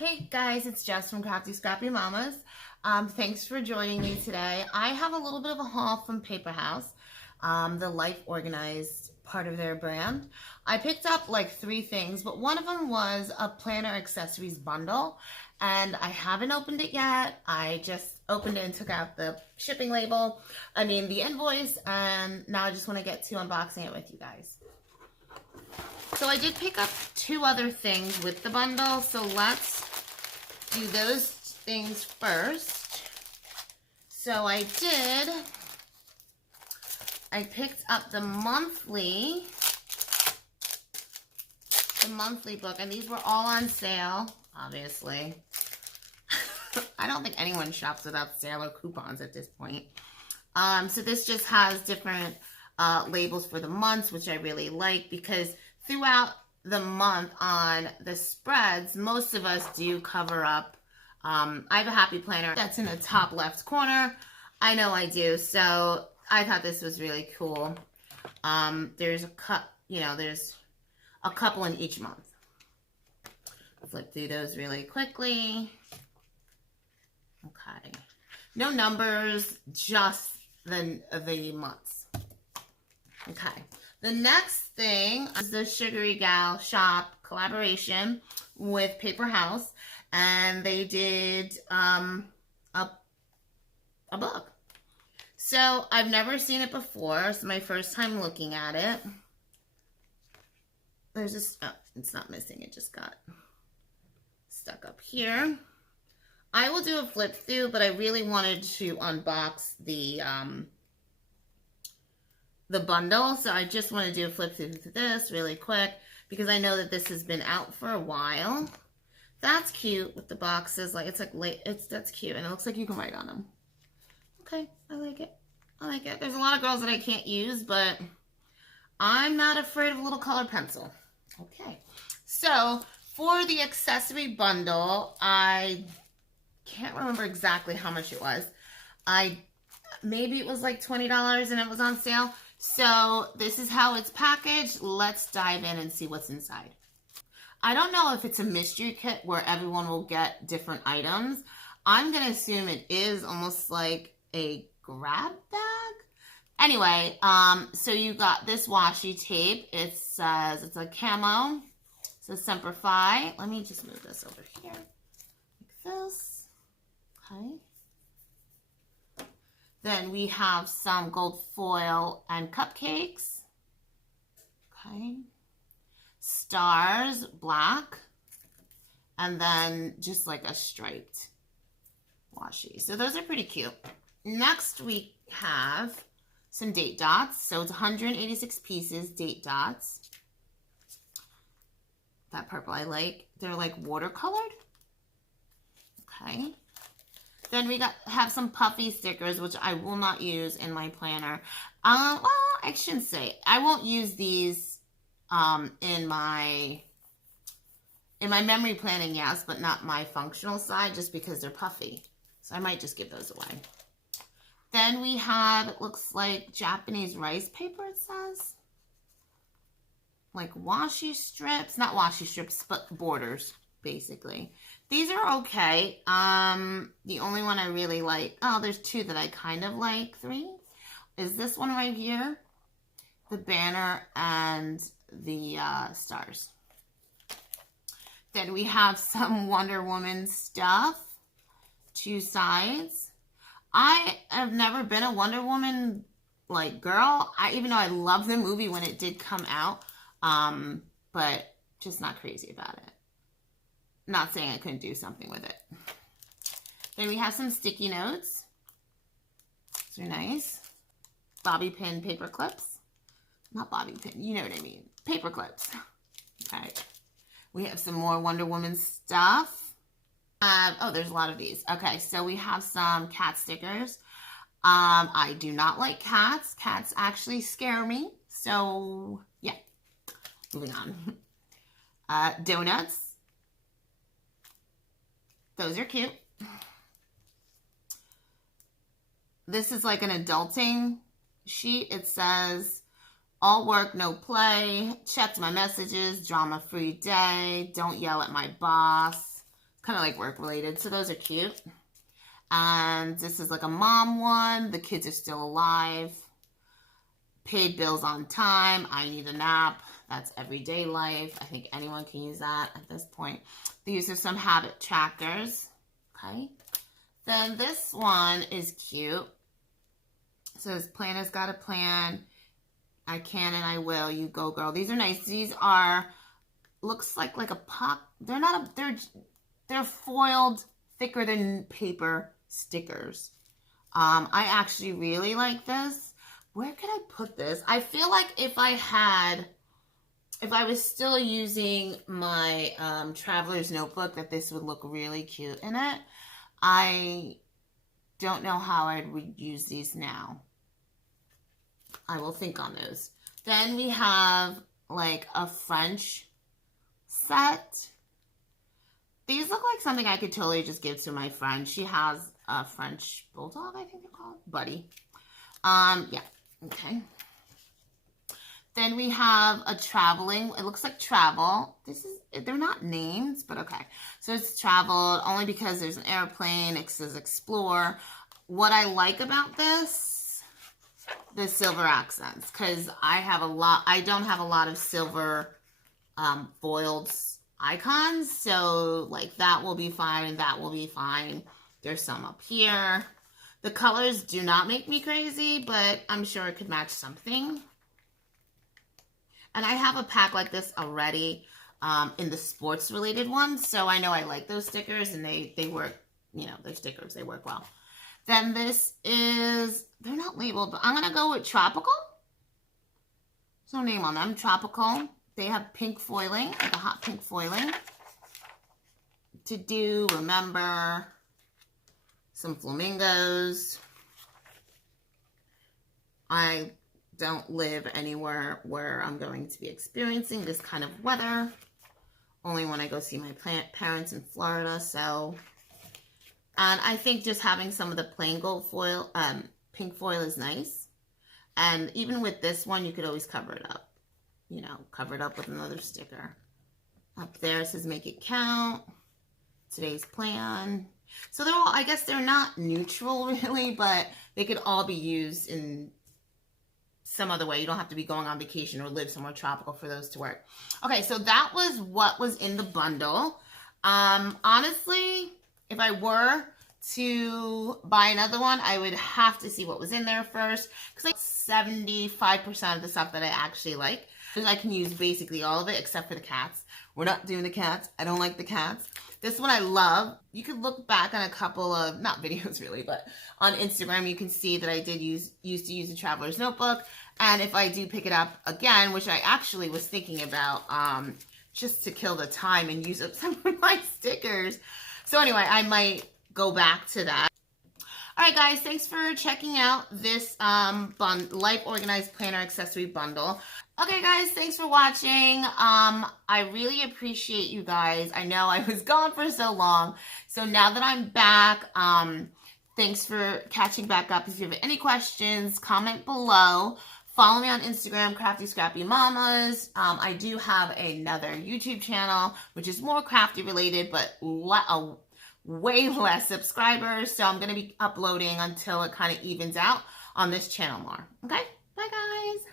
Hey guys, it's Jess from Crafty Scrappy Mamas. Thanks for joining me today. I have a little bit of a haul from Paperhouse, the life organized part of their brand. I picked up like 3 things, but one of them was a planner accessories bundle, and I haven't opened it yet. I just opened it and took out the shipping label, the invoice, and now I just want to get to unboxing it with you guys. So I did pick up 2 other things with the bundle, so let's do those things first. So I picked up the monthly book, and these were all on sale, obviously. I don't think anyone shops without sale or coupons at this point. So this just has different labels for the months, which I really like, because throughout the month on the spreads, most of us do cover up. I have a happy planner that's in the top left corner. I know I do, so I thought this was really cool. There's there's a couple in each month. Flip through those really quickly. Okay, no numbers, just the months. Okay. The next thing is the Sugary Gal Shop collaboration with Paperhouse, and they did a book. So I've never seen it before. It's my first time looking at it. There's this, oh, it's not missing. It just got stuck up here. I will do a flip through, but I really wanted to unbox the bundle, so I just want to do a flip through this really quick because I know that this has been out for a while. That's cute with the boxes, that's cute, and it looks like you can write on them. Okay, I like it. I like it. There's a lot of girls that I can't use, but I'm not afraid of a little colored pencil. Okay, so for the accessory bundle, I can't remember exactly how much it was. Maybe it was like $20 and it was on sale. So this is how it's packaged. Let's dive in and see what's inside. I don't know if it's a mystery kit where everyone will get different items. I'm going to assume it is almost like a grab bag. Anyway, so you got this washi tape. It says it's a camo. It says Semper Fi. Let me just move this over here like this. Okay. Then we have some gold foil and cupcakes. Okay. Stars, black. And then just like a striped washi. So those are pretty cute. Next we have some date dots. So it's 186 pieces, date dots. That purple I like. They're like watercolored. Okay. Then we have some puffy stickers, which I will not use in my planner. Well, I shouldn't say. I won't use these in my memory planning, yes, but not my functional side, just because they're puffy. So I might just give those away. Then we have, it looks like Japanese rice paper, it says. Like washi strips. Not washi strips, but borders, basically. These are okay. The only one I really like, there's 2 that I kind of like, 3, is this one right here. The banner and the stars. Then we have some Wonder Woman stuff. 2 sides. I have never been a Wonder Woman girl. Even though I love the movie when it did come out, but just not crazy about it. Not saying I couldn't do something with it. Then we have some sticky notes. These are nice. Bobby pin paper clips. Not bobby pin, you know what I mean. Paper clips. Okay. We have some more Wonder Woman stuff. There's a lot of these. Okay, so we have some cat stickers. I do not like cats. Cats actually scare me. So, yeah. Moving on. Donuts. Those are cute. This is like an adulting sheet. It says, all work, no play. Checked my messages. Drama-free day. Don't yell at my boss. kind of like work related. So those are cute. And this is like a mom one. The kids are still alive. Paid bills on time. I need a nap. That's everyday life. I think anyone can use that at this point. These are some habit trackers. Okay. Then this one is cute. It says, planner's got a plan. I can and I will. You go, girl. These are nice. These are, looks like a pock. They're not a, they're foiled, thicker than paper stickers. I actually really like this. Where could I put this? I feel like if I was still using my traveler's notebook, that this would look really cute in it. I don't know how I would use these now. I will think on those. Then we have like a French set. These look like something I could totally just give to my friend. She has a French bulldog, I think they're called. Buddy. Yeah. Okay. Then we have a traveling. It looks like travel. They're not names, but okay. So it's traveled only because there's an airplane. It says explore. What I like about this, the silver accents, because I don't have a lot of silver foiled icons. So like that will be fine and that will be fine. There's some up here. The colors do not make me crazy, but I'm sure it could match something. And I have a pack like this already in the sports related ones. So I know I like those stickers and they work, you know, they're stickers, they work well. Then this is, they're not labeled, but I'm going to go with tropical. There's no name on them, tropical. They have pink foiling, like a hot pink foiling. To do, remember, some flamingos. I don't live anywhere where I'm going to be experiencing this kind of weather. Only when I go see my parents in Florida, so. And I think just having some of the plain gold foil, pink foil is nice. And even with this one, you could always cover it up. You know, cover it up with another sticker. Up there it says make it count. Today's plan. So they're all, I guess they're not neutral really, but they could all be used in some other way. You don't have to be going on vacation or live somewhere tropical for those to work. Okay, so that was what was in the bundle. Honestly, if I were to buy another one, I would have to see what was in there first, because like 75% of the stuff that I actually like, because I can use basically all of it except for the cats. We're not doing the cats. I don't like the cats. This one I love. You could look back on a couple of, not videos really, but on Instagram you can see that I did used to use a traveler's notebook. And if I do pick it up again, which I actually was thinking about, just to kill the time and use up some of my stickers. So anyway, I might go back to that. All right, guys, thanks for checking out this Life Organized Planner Accessory Bundle. Okay, guys, thanks for watching. I really appreciate you guys. I know I was gone for so long. So now that I'm back, thanks for catching back up. If you have any questions, comment below. Follow me on Instagram, Crafty Scrappy Mamas. I do have another YouTube channel, which is more crafty related, but way less subscribers. So I'm going to be uploading until it kind of evens out on this channel more. Okay? Bye, guys.